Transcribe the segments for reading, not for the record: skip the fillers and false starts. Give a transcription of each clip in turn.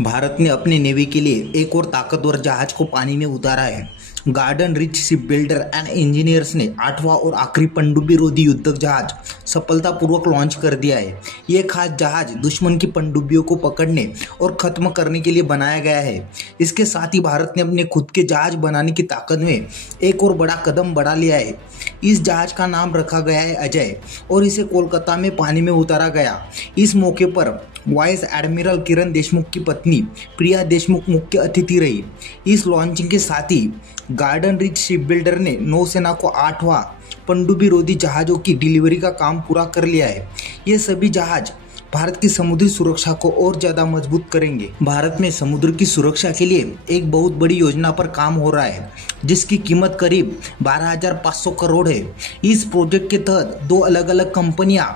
भारत ने अपने नेवी के लिए एक और ताकतवर जहाज को पानी में उतारा है। Garden rich ship builder and engineers ने 8वां और आखिरी पनडुब्बी रोधी युद्धक जहाज सफलतापूर्वक लॉन्च कर दिया है। ये खास जहाज दुश्मन की पनडुब्बियों को पकड़ने और खत्म करने के लिए बनाया गया है। इसके साथ ही भारत ने अपने खुद के जहाज बनाने की ताकत में एक और बड़ा कदम बढ़ा लिया है। इस जहाज का नाम रखा गया है अजय और इसे कोलकाता में पानी में उतारा गया। इस मौके पर वाइस एडमिरल किरण देशमुख की पत्नी प्रिया देशमुख मुख्य अतिथि रही। इस लॉन्चिंग के साथ ही गार्डन रिच शिप बिल्डर ने नौसेना को 8वां पनडुब्बी रोधी जहाजों की डिलीवरी का काम पूरा कर लिया है। ये सभी जहाज भारत की समुद्री सुरक्षा को और ज्यादा मजबूत करेंगे। भारत में समुद्र की सुरक्षा के लिए एक बहुत बड़ी योजना पर काम हो रहा है, जिसकी कीमत करीब 12,500 करोड़ है। इस प्रोजेक्ट के तहत 2 अलग अलग कंपनियां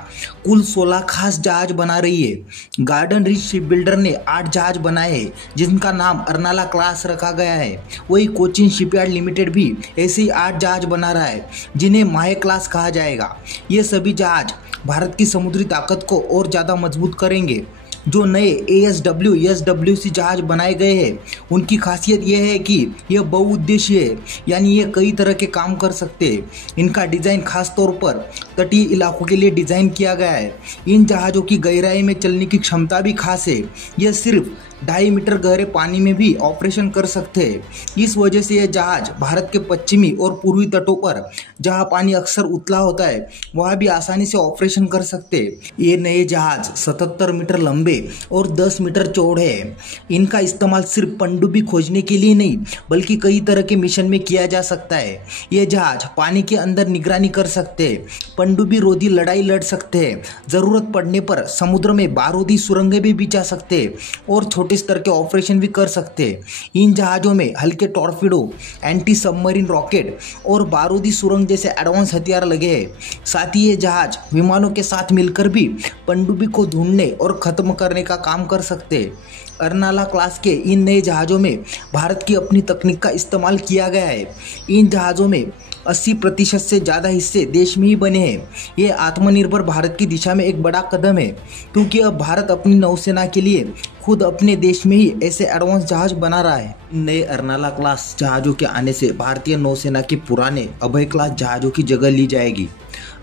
कुल 16 खास जहाज बना रही है। गार्डन रिच शिप बिल्डर ने 8 जहाज बनाए हैं, जिनका नाम अर्नाला क्लास रखा गया है। वही कोचिन शिपयार्ड लिमिटेड भी ऐसे ही 8 जहाज बना रहा है, जिन्हें माहे क्लास कहा जाएगा। ये सभी जहाज भारत की समुद्री ताकत को और ज़्यादा मजबूत करेंगे। जो नए ASW SWC जहाज बनाए गए हैं, उनकी खासियत यह है कि यह बहुउद्देशीय है, यानी ये कई तरह के काम कर सकते हैं। इनका डिज़ाइन खास तौर पर तटीय इलाकों के लिए डिज़ाइन किया गया है। इन जहाज़ों की गहराई में चलने की क्षमता भी खास है। यह सिर्फ 2.5 मीटर गहरे पानी में भी ऑपरेशन कर सकते हैं। इस वजह से यह जहाज भारत के पश्चिमी और पूर्वी तटों पर, जहां पानी अक्सर उथला होता है, वहां भी आसानी से ऑपरेशन कर सकते हैं। ये नए जहाज 77 मीटर लंबे और 10 मीटर चौड़े हैं। इनका इस्तेमाल सिर्फ पनडुब्बी खोजने के लिए नहीं, बल्कि कई तरह के मिशन में किया जा सकता है। ये जहाज पानी के अंदर निगरानी कर सकते हैं, पनडुब्बी रोधी लड़ाई लड़ सकते हैं, जरूरत पड़ने पर समुद्र में बारूदी सुरंगें भी बिछा सकते हैं और छोटे स्तर के ऑपरेशन भी कर सकते हैं। इन जहाज़ों में हल्के टॉर्पीडो, एंटी सबमरीन रॉकेट और बारूदी सुरंग जैसे एडवांस हथियार लगे हैं। साथ ही ये जहाज विमानों के साथ मिलकर भी पनडुब्बी को ढूंढने और खत्म करने का काम कर सकते हैं। अर्नाला क्लास के इन नए जहाज़ों में भारत की अपनी तकनीक का इस्तेमाल किया गया है। इन जहाज़ों में 80% से ज़्यादा हिस्से देश में ही बने हैं। ये आत्मनिर्भर भारत की दिशा में एक बड़ा कदम है, क्योंकि अब भारत अपनी नौसेना के लिए खुद अपने देश में ही ऐसे एडवांस जहाज बना रहा है। नए अर्नाला क्लास जहाज़ों के आने से भारतीय नौसेना के पुराने अभय क्लास जहाज़ों की जगह ली जाएगी।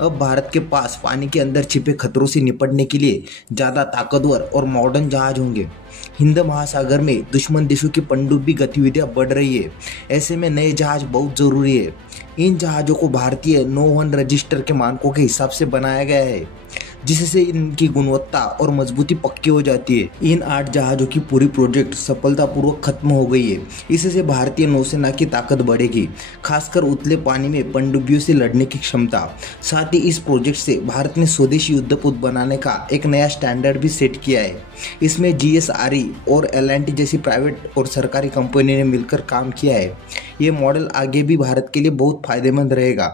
अब भारत के पास पानी के अंदर छिपे खतरों से निपटने के लिए ज़्यादा ताकतवर और मॉडर्न जहाज होंगे। हिंद महासागर में दुश्मन देशों की पनडुब्बी गतिविधियां बढ़ रही है। ऐसे में नए जहाज बहुत ज़रूरी है। इन जहाज़ों को भारतीय नौवहन रजिस्टर के मानकों के हिसाब से बनाया गया है, जिससे इनकी गुणवत्ता और मजबूती पक्की हो जाती है। इन 8 जहाज़ों की पूरी प्रोजेक्ट सफलतापूर्वक खत्म हो गई है। इससे भारतीय नौसेना की ताकत बढ़ेगी, खासकर उथले पानी में पनडुब्बियों से लड़ने की क्षमता। साथ ही इस प्रोजेक्ट से भारत ने स्वदेशी युद्धपोत बनाने का एक नया स्टैंडर्ड भी सेट किया है। इसमें GSRE और L&T जैसी प्राइवेट और सरकारी कंपनी ने मिलकर काम किया है। ये मॉडल आगे भी भारत के लिए बहुत फायदेमंद रहेगा।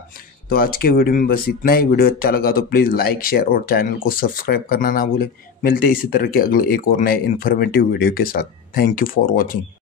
तो आज के वीडियो में बस इतना ही। वीडियो अच्छा लगा तो प्लीज़ लाइक, शेयर और चैनल को सब्सक्राइब करना ना भूलें। मिलते हैं इसी तरह के अगले एक और नए इन्फॉर्मेटिव वीडियो के साथ। Thank you for watching.